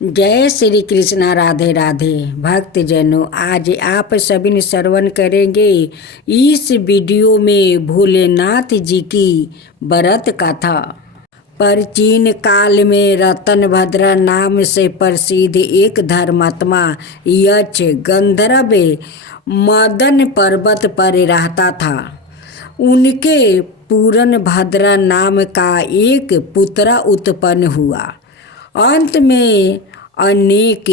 जय श्री कृष्णा। राधे राधे। भक्त जनों, आज आप सभी ने श्रवण करेंगे इस वीडियो में भोलेनाथ जी की व्रत कथा। प्राचीन काल में रत्नभद्र नाम से प्रसिद्ध एक धर्मात्मा यक्ष गंधर्व मदन पर्वत पर रहता था। उनके पूरन भद्रा नाम का एक पुत्र उत्पन्न हुआ। अंत में अनेक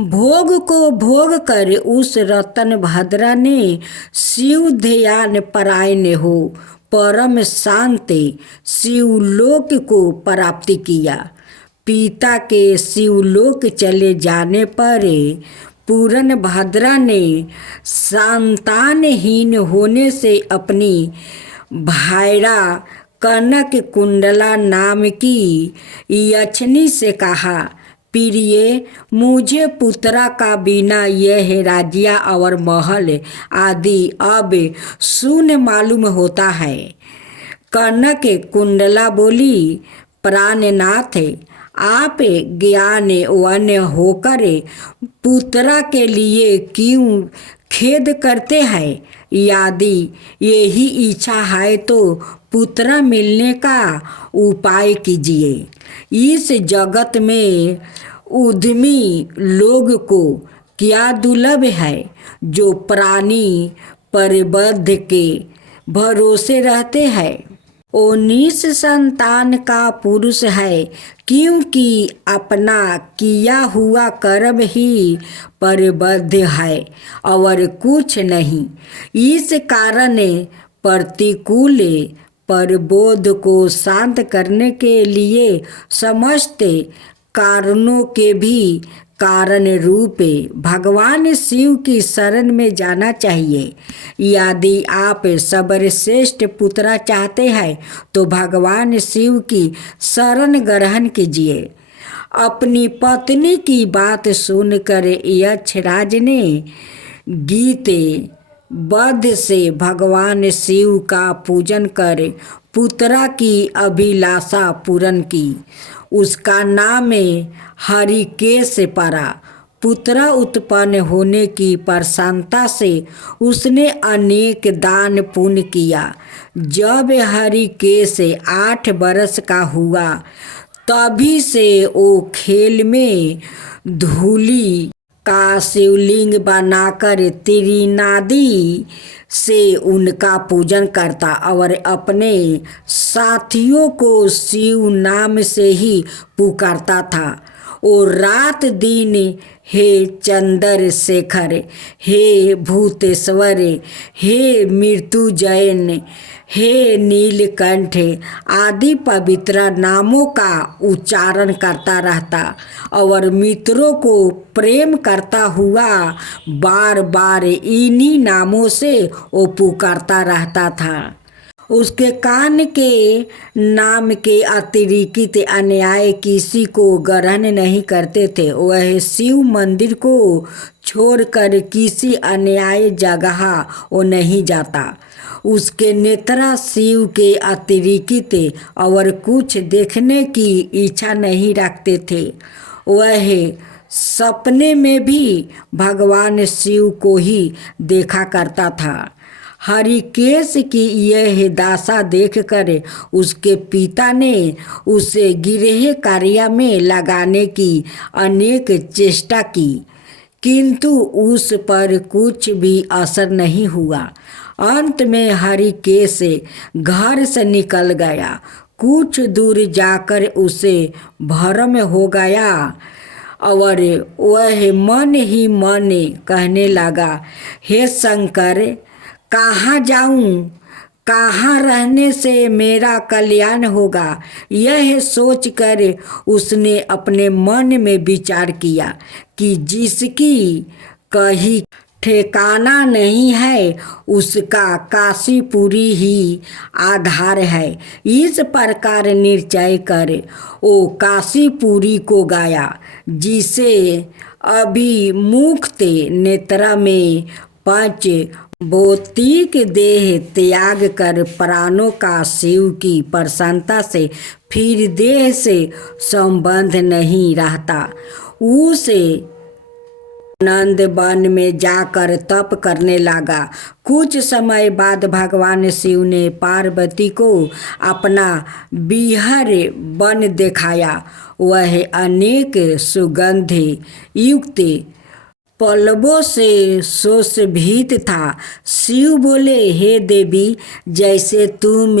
भोग को भोग कर उस रतन भद्रा ने शिव ध्यान परायण हो परम शांति शिवलोक को प्राप्ति किया। पिता के शिवलोक चले जाने पर पूरन भद्रा ने संतानहीन होने से अपनी भायरा कनक कुंडला नाम की यक्षनी से कहा, प्रिय, मुझे पुत्रा का बिना यह राज्य और महल आदि अब शून्य मालूम होता है। कनक कुंडला बोली, प्राणनाथ, आप ज्ञानवान होकर पुत्रा के लिए क्यों खेद करते हैं? यदि यही इच्छा है तो पुत्र मिलने का उपाय कीजिए। इस जगत में उद्यमी लोग को क्या दुर्लभ है जो प्राणी परिबद्ध के भरोसे रहते हैं। 19 संतान का पुरुष है, क्योंकि अपना किया हुआ कर्म ही परिबद्ध है और कुछ नहीं। इस कारण प्रतिकूल प्रबोध को शांत करने के लिए समस्त कारणों के भी कारण रूप भगवान शिव की शरण में जाना चाहिए। यदि आप सर्वश्रेष्ठ पुत्र चाहते हैं तो भगवान शिव की शरण ग्रहण कीजिए। अपनी पत्नी की बात सुनकर यक्षराज ने गीत बद्ध से भगवान शिव का पूजन कर पुत्रा की अभिलाषा पूर्ण की। उसका नाम हरिकेश पड़ा। पुत्र उत्पन्न होने की प्रसन्नता से उसने अनेक दान पुण्य किया। जब हरिकेश 8 वर्ष का हुआ तभी से वो खेल में धूली का शिवलिंग बनाकर त्रिनादी से उनका पूजन करता और अपने साथियों को शिव नाम से ही पुकारता था। और रात दिन हे चंद्रशेखर, हे भूतेश्वर, हे मृत्युंजय, हे नीलकंठ आदि पवित्र नामों का उच्चारण करता रहता और मित्रों को प्रेम करता हुआ बार बार इन्हीं नामों से वो पुकारता रहता था। उसके कान के नाम के अतिरिक्त अन्याय किसी को ग्रहण नहीं करते थे। वह शिव मंदिर को छोड़कर किसी अन्याय जगह वो नहीं जाता। उसके नेत्र शिव के अतिरिक्त और कुछ देखने की इच्छा नहीं रखते थे। वह सपने में भी भगवान शिव को ही देखा करता था। हरिकेश की यह दशा देखकर उसके पिता ने उसे गृह कार्य में लगाने की अनेक चेष्टा की, किंतु उस पर कुछ भी असर नहीं हुआ। अंत में हरिकेश घर से निकल गया। कुछ दूर जाकर उसे भ्रम हो गया और वह मन ही मन कहने लगा, हे शंकर, कहाँ जाऊं? कहाँ रहने से मेरा कल्याण होगा? यह सोचकर उसने अपने मन में विचार किया कि जिसकी कहीं ठिकाना नहीं है उसका काशीपुरी ही आधार है। इस प्रकार निश्चय कर वो काशीपुरी को गया, जिसे अभिमुक्त नेत्रा में 5 भौतिक देह त्याग कर प्राणों का शिव की प्रसन्नता से फिर देह से संबंध नहीं रहता। उस आनंद वन में जाकर तप करने लगा। कुछ समय बाद भगवान शिव ने पार्वती को अपना विहर वन दिखाया। वह अनेक सुगंध युक्त पल्लवों से सुशोभित था। शिव बोले, हे देवी, जैसे तुम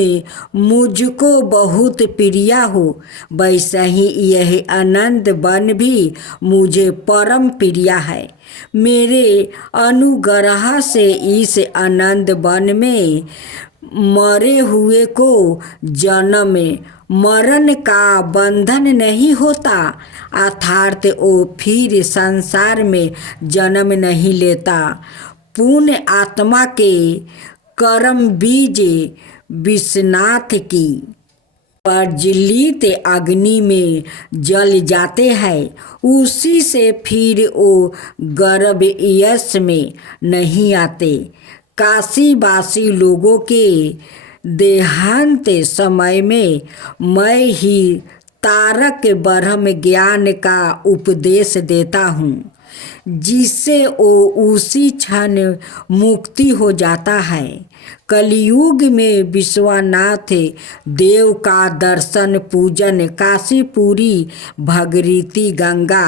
मुझको बहुत प्रिय हो, वैसा ही यह आनंद वन भी मुझे परम प्रिय है। मेरे अनुग्रह से इस आनंद वन में मरे हुए को जन्म मरण का बंधन नहीं होता, अर्थात वो फिर संसार में जन्म नहीं लेता। पुण्य आत्मा के कर्म बीज विश्वनाथ की प्रज्वलित अग्नि में जल जाते हैं, उसी से फिर वो गर्भ यश में नहीं आते। काशीवासी लोगों के देहांत समय में मैं ही तारक ब्रह्म ज्ञान का उपदेश देता हूँ, जिससे वो उसी क्षण मुक्ति हो जाता है। कलयुग में विश्वनाथ देव का दर्शन पूजन, काशीपुरी भगीरथी गंगा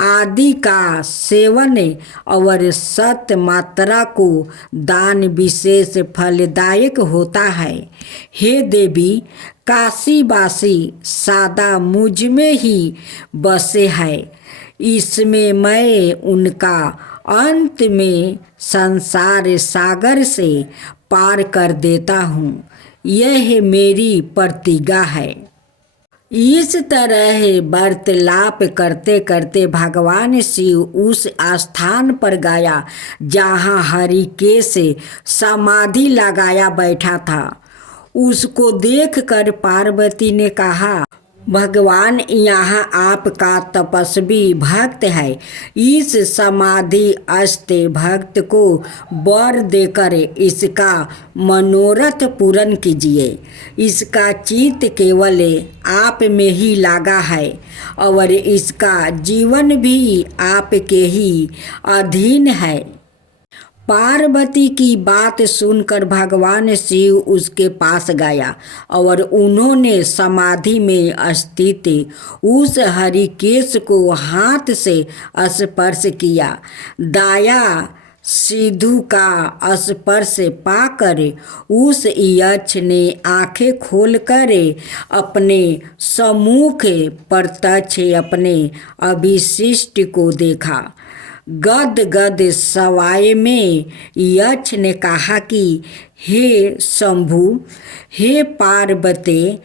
आदि का सेवन और सत मात्रा को दान विशेष फलदायक होता है। हे देवी, काशीवासी सदा मुझ में ही बसे है, इसमें मैं उनका अंत में संसार सागर से पार कर देता हूँ। यह मेरी प्रतिज्ञा है। इस तरह वार्तालाप करते करते भगवान शिव उस स्थान पर गया जहाँ हरिकेश समाधि लगाया बैठा था। उसको देखकर पार्वती ने कहा, भगवान, यहाँ आपका तपस्वी भक्त है। इस समाधिस्थ भक्त को वर देकर इसका मनोरथ पूर्ण कीजिए। इसका चित्त केवल आप में ही लगा है और इसका जीवन भी आपके ही अधीन है। पार्वती की बात सुनकर भगवान शिव उसके पास गया और उन्होंने समाधि में स्थित उस हरिकेश को हाथ से स्पर्श किया। दाया सिद्धू का स्पर्श पाकर उस यक्ष ने आंखें खोलकर अपने सम्मुख प्रत्यक्ष अपने अभिशिष्ट को देखा। गद गद सवाए में यक्ष ने कहा कि हे शंभु, हे पार्वती,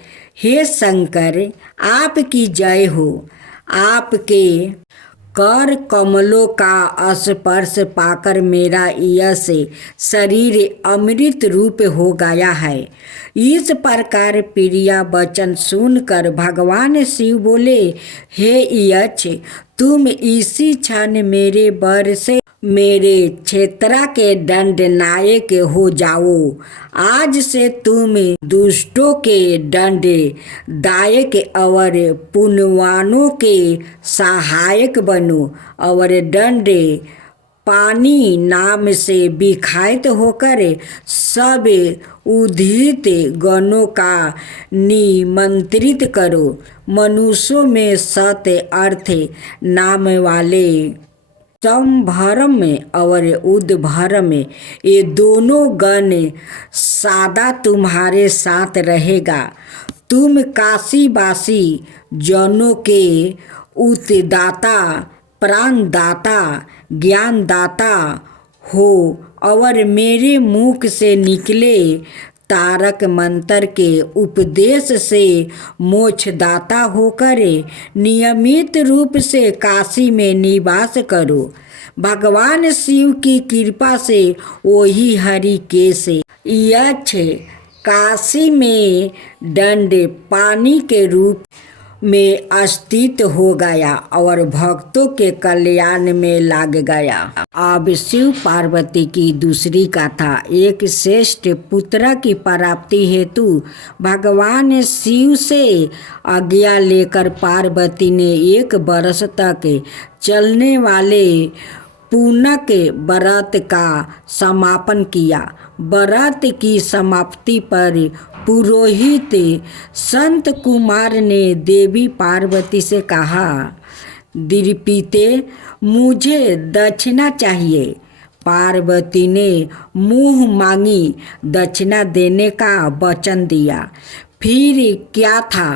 हे शंकर, आपकी जय हो। आपके कर कमलों का स्पर्श पाकर मेरा यश शरीर अमृत रूप हो गया है। इस प्रकार प्रिय वचन सुनकर भगवान शिव बोले, हे यक्ष, तुम इसी क्षण मेरे वर से मेरे क्षेत्र के दंड नायक हो जाओ। आज से तुम दुष्टों के दंड दायक और पुण्यवानों के सहायक बनो और दंड पानी नाम से विख्यात होकर सब उद्धित गणों का निमंत्रित करो। मनुष्यों में सत अर्थ नाम वाले संभरम और उद्भरम, ये दोनों गण सदा तुम्हारे साथ रहेगा। तुम काशीवासी जनों के उत्दाता, प्राणदाता, ज्ञानदाता हो और मेरे मुख से निकले तारक मंत्र के उपदेश से मोक्षदाता होकर नियमित रूप से काशी में निवास करो। भगवान शिव की कृपा से वही हरिकेश यक्ष काशी में दंड पानी के रूप में अस्तित्व हो गया और भक्तों के कल्याण में लग गया। अब शिव पार्वती की दूसरी कथा। एक श्रेष्ठ पुत्र की प्राप्ति हेतु भगवान शिव से आज्ञा लेकर पार्वती ने 1 वर्ष तक चलने वाले पूनक व्रत का समापन किया। व्रत की समाप्ति पर पुरोहित संत कुमार ने देवी पार्वती से कहा, द्रौपदी मुझे दक्षिणा चाहिए। पार्वती ने मुंह मांगी दक्षिणा देने का वचन दिया। फिर क्या था,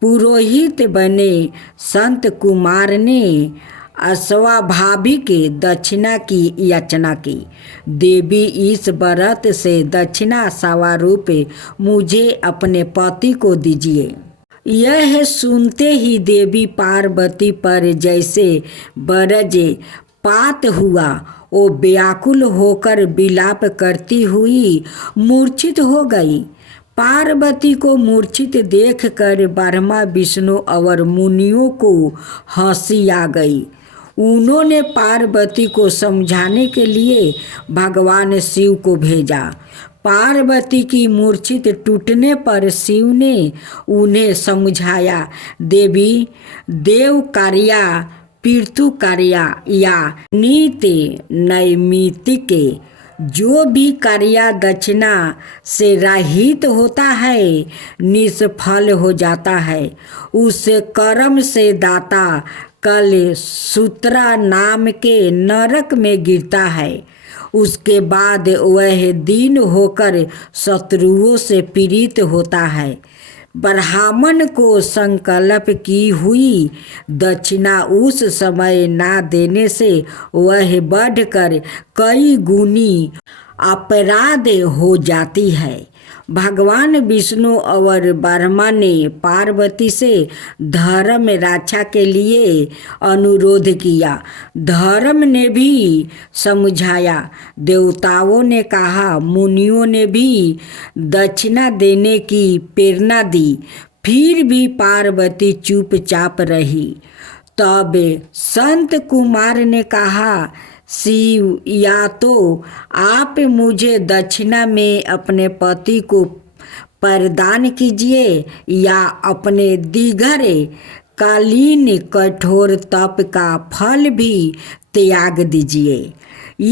पुरोहित बने संत कुमार ने अस्वाभाविक दक्षिणा की याचना की। देवी इस व्रत से दक्षिणा स्वरूप मुझे अपने पति को दीजिए। यह सुनते ही देवी पार्वती पर जैसे वज्रपात हुआ। वो व्याकुल होकर विलाप करती हुई मूर्छित हो गई। पार्वती को मूर्छित देखकर ब्रह्मा विष्णु और मुनियों को हंसी आ गई। उन्होंने पार्वती को समझाने के लिए भगवान शिव को भेजा। पार्वती की मूर्छित टूटने पर शिव ने उन्हें समझाया, देवी देव कार्या पृथु कार्या या नीति नैमित्तिक जो भी कार्य दक्षिणा से रहित होता है निष्फल हो जाता है। उस कर्म से दाता कल सूत्रा नाम के नरक में गिरता है। उसके बाद वह दीन होकर शत्रुओं से पीड़ित होता है। ब्राह्मण को संकल्प की हुई दक्षिणा उस समय ना देने से वह बढ़कर कई गुनी अपराध हो जाती है। भगवान विष्णु और ब्रह्मा ने पार्वती से धर्म रक्षा के लिए अनुरोध किया। धर्म ने भी समझाया, देवताओं ने कहा, मुनियों ने भी दक्षिणा देने की प्रेरणा दी। फिर भी पार्वती चुपचाप रही। तब संत कुमार ने कहा, शिव या तो आप मुझे दक्षिणा में अपने पति को प्रदान कीजिए या अपने दीर्घ कालीन कठोर तप का फल भी त्याग दीजिए।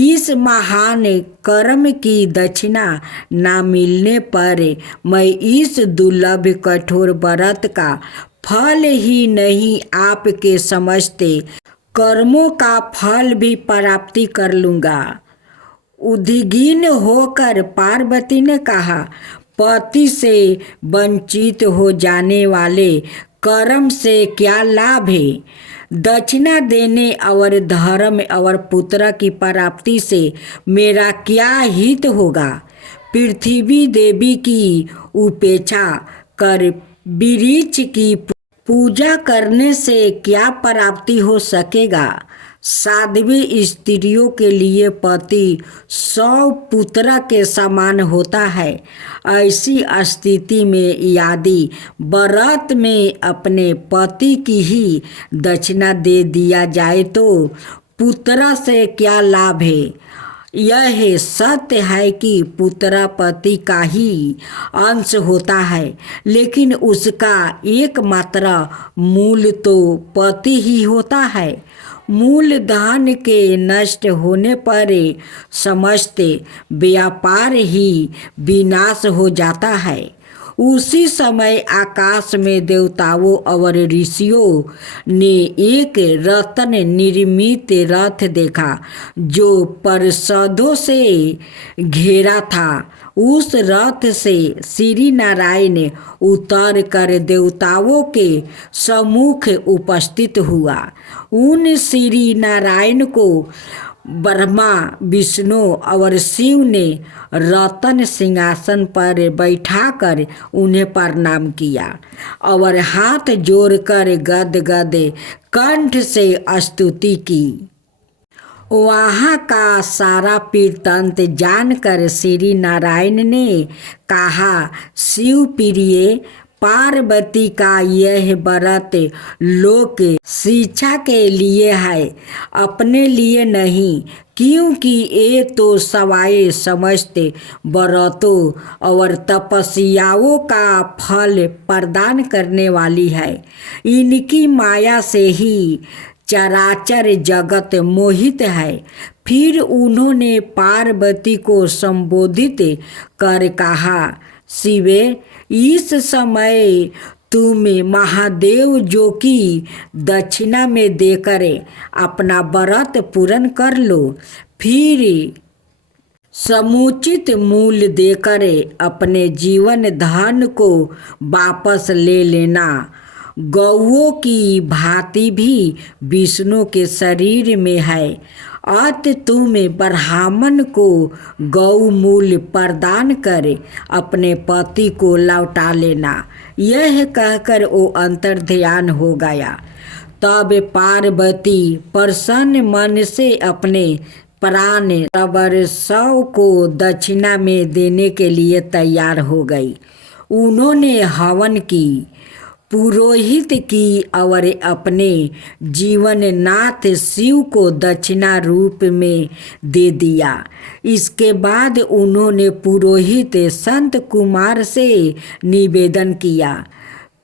इस महान कर्म की दक्षिणा न मिलने पर मैं इस दुर्लभ कठोर व्रत का फल ही नहीं आपके समझते कर्मों का फल भी प्राप्ति कर लूँगा। उद्विग्न होकर पार्वती ने कहा, पति से वंचित हो जाने वाले कर्म से क्या लाभ है? दक्षिणा देने और धर्म और पुत्र की प्राप्ति से मेरा क्या हित होगा? पृथ्वी देवी की उपेक्षा कर वृक्ष की पूजा करने से क्या प्राप्ति हो सकेगा? साध्वी स्त्रियों के लिए पति 100 पुत्र के समान होता है। ऐसी स्थिति में यदि व्रत में अपने पति की ही दक्षिणा दे दिया जाए तो पुत्र से क्या लाभ है? यह सत्य है कि पुत्र पति का ही अंश होता है, लेकिन उसका एकमात्र मूल तो पति ही होता है। मूल धन के नष्ट होने पर समस्त व्यापार ही विनाश हो जाता है। उसी समय आकाश में देवताओं और ऋषियों ने एक रत्न निर्मित रथ देखा जो पार्षदों से घेरा था। उस रथ से श्री नारायण उतर कर देवताओं के सम्मुख उपस्थित हुआ। उन श्री नारायण को ब्रह्मा विष्णु और शिव ने रत्न सिंहासन पर बैठाकर उन्हें प्रणाम किया और हाथ जोड़कर गदगद कंठ से स्तुति की। वहाँ का सारा वृत्तांत जानकर श्री नारायण ने कहा, शिव प्रिय पार्वती का यह व्रत लोक शिक्षा के लिए है, अपने लिए नहीं, क्योंकि ये तो सवाए समस्त व्रतों और तपस्याओं का फल प्रदान करने वाली है। इनकी माया से ही चराचर जगत मोहित है। फिर उन्होंने पार्वती को संबोधित कर कहा, शिवे, इस समय तुम महादेव जो कि दक्षिणा में देकर अपना व्रत पूर्ण कर लो, फिर समुचित मूल्य देकर अपने जीवन धन को वापस ले लेना। गौओं की भांति भी विष्णु के शरीर में है, अत तुम ब्राह्मण को गौ मूल्य प्रदान कर अपने पति को लौटा लेना। यह कहकर वो अंतर्ध्यान हो गया। तब पार्वती प्रसन्न मन से अपने प्राण सवर्षव को दक्षिणा में देने के लिए तैयार हो गई। उन्होंने हवन की, पुरोहित की और अपने जीवन नाथ शिव को दक्षिणा रूप में दे दिया। इसके बाद उन्होंने पुरोहित संत कुमार से निवेदन किया,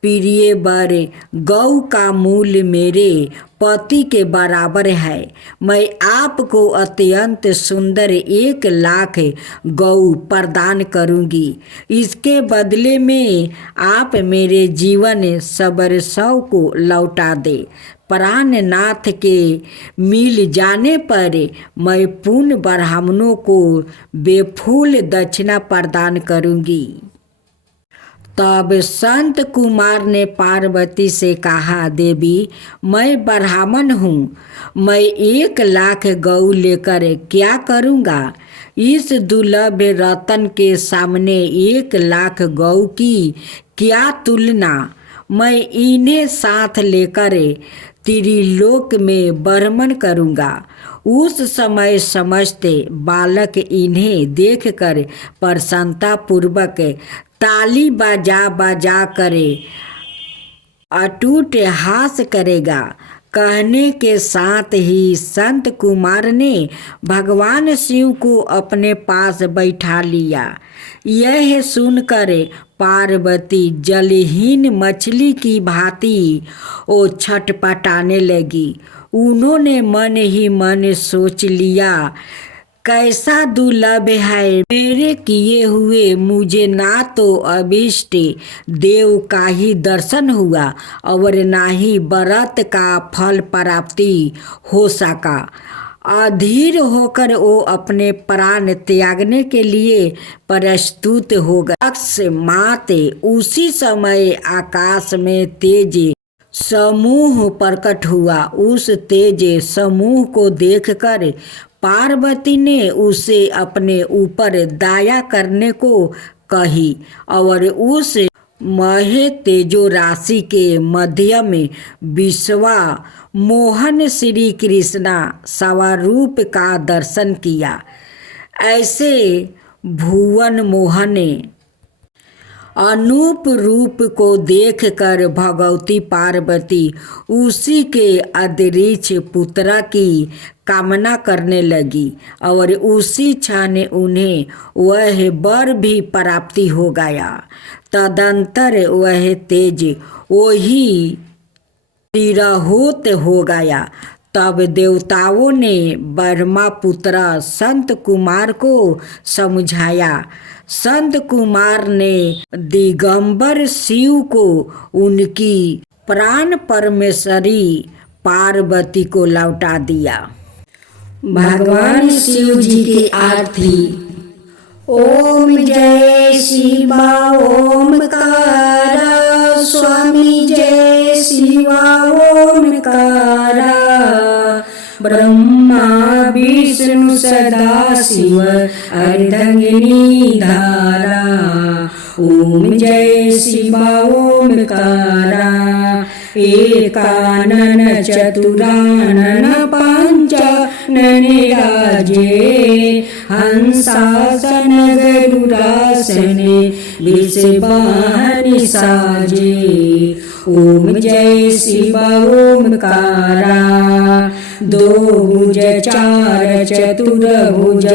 प्रिय वर, गौ का मूल्य मेरे पति के बराबर है। मैं आपको अत्यंत सुंदर 1,00,000 गौ प्रदान करूंगी। इसके बदले में आप मेरे जीवन सवर्षव को लौटा दे। प्राणनाथ के मिल जाने पर मैं पूर्ण ब्राह्मणों को बेफूल दक्षिणा प्रदान करूंगी। तब संत कुमार ने पार्वती से कहा, देवी, मैं ब्राह्मण हूँ, मैं 1,00,000 गौ लेकर क्या करूँगा? इस दुर्लभ रतन के सामने 1,00,000 गौ की क्या तुलना। मैं इन्हें साथ लेकर त्रिलोक में भ्रमण करूँगा। उस समय समस्त बालक इन्हें देखकर प्रसन्नता पूर्वक ताली बजा बजा करे अटूट हास करेगा। कहने के साथ ही संत कुमार ने भगवान शिव को अपने पास बैठा लिया। यह सुनकर पार्वती जलहीन मछली की भांति वो छटपटाने लगी। उन्होंने मन ही मन सोच लिया, कैसा दुर्लभ है मेरे किए हुए, मुझे ना तो अभिष्ट देव का ही दर्शन हुआ और ना ही व्रत का फल प्राप्ति हो सका। अधीर होकर वो अपने प्राण त्यागने के लिए प्रस्तुत हो गए। अकस्मात उसी समय आकाश में तेज समूह प्रकट हुआ। उस तेज समूह को देखकर पार्वती ने उसे अपने ऊपर दया करने को कही और उस महे तेजो राशि के मध्य में विश्वा मोहन श्री कृष्णा स्वरूप का दर्शन किया। ऐसे भुवन मोहन अनूप रूप को देखकर भगवती पार्वती उसी के अदृश्य पुत्र की कामना करने लगी और उसी क्षण उन्हें वह वर भी प्राप्ति हो गया। तदंतर वह तेज वही तिरहुत हो गया। तब देवताओं ने ब्रह्मा पुत्र संत कुमार को समझाया। संत कुमार ने दिगंबर शिव को उनकी प्राण परमेश्वरी पार्वती को लौटा दिया। भगवान शिव जी की आरती। ओम जय शिवा ओमकारा, स्वामी जय शिवा ओमकारा, ब्रह्मा विष्णु सदा शिव अर्धंगिनी धारा। ओम जय शिवा ओमकारा, एकानन चतुरानन पंचानन राजे, हंसासन गरुडासने विष वाहन साजे। ओम जय शिव ओमकारा। दो भुज चार चतुर्भुज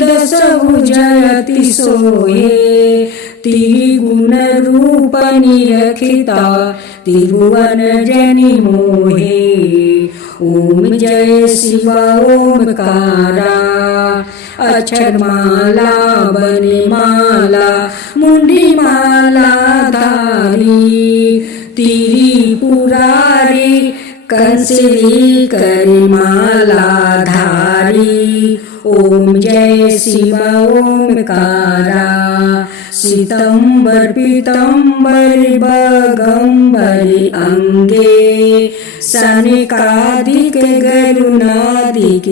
दस भुज अति सोहे। त्रिगुण रूप निरखिता त्रिभुवन जनि मोहे। ओम जय शिव ओमकारा। अक्षर माला बने माला मुंडी माला धारी। तिरी पुरारी कंसरी करी माला धारी। ओम जय शिव ओमकारा। सितंबर पीतंबर बगंबर अंगे। सनकादिक गरुणादिक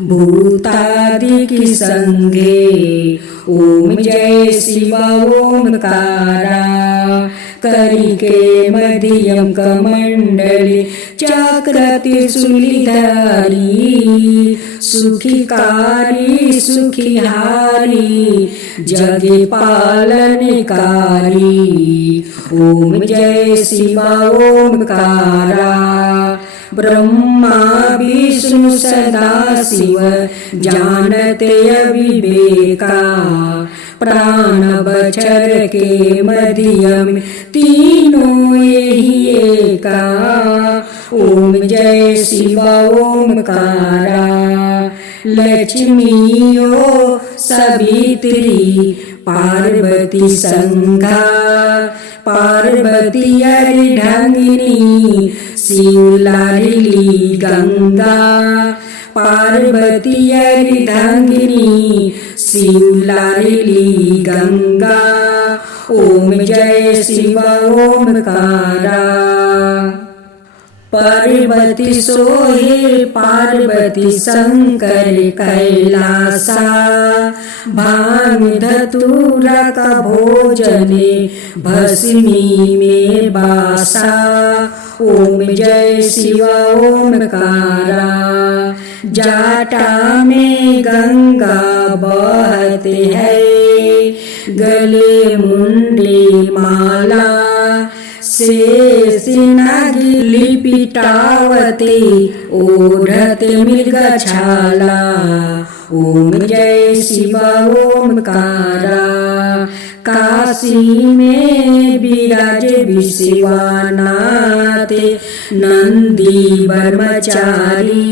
भूतादिक संगे। ओम जय शिव ओमकारा। करिके मध्यम कमंडली चक्र त्रिशूलधारी। सुखिकारी सुखिहारी जग पालनकारी। ओम जय शिव ओमकारा। ब्रह्मा विष्णु सदा शिव जानते अविवेका। प्राण बचर के मध्यम तीनों यही एका। ओम जय शिव ओमकारा। लक्ष्मीयो सवित्री पार्वती संघा। पार्वती अर्धांगिनी शिव लाडली गंगा। पार्वती अर्धांगिनी शिव लाडली गंगा। ओम जय शिव ओमकारा। पार्वती सोहे पार्वती शंकर कैलासा। भांग धतूरा का भोजने भस्मी में बासा। ओम जय शिव ओमकारा। जाटा में गंगा बहते है गले मुंडी माला। शेष नाग लिपिटावते ओढ़ते मृगछाला। ओम जय शिव ओमकारा। काशी में विराज विश्वनाथ नंदी ब्रह्मचारी।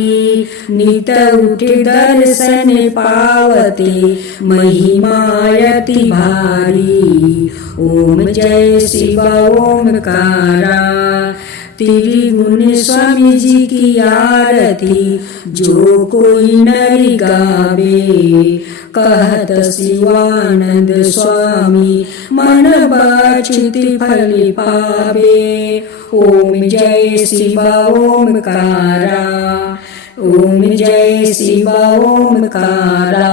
नित उठे दर्शन पावते महिमायति भारी। ओम जय शिव ओमकारा। त्रिगुण स्वामी जी की आरती जो कोई नर गावे। कहत शिवानंद स्वामी मन बाछित फल पावे। ओम जय शिव ओमकारा। ओम जय शिव ओमकारा।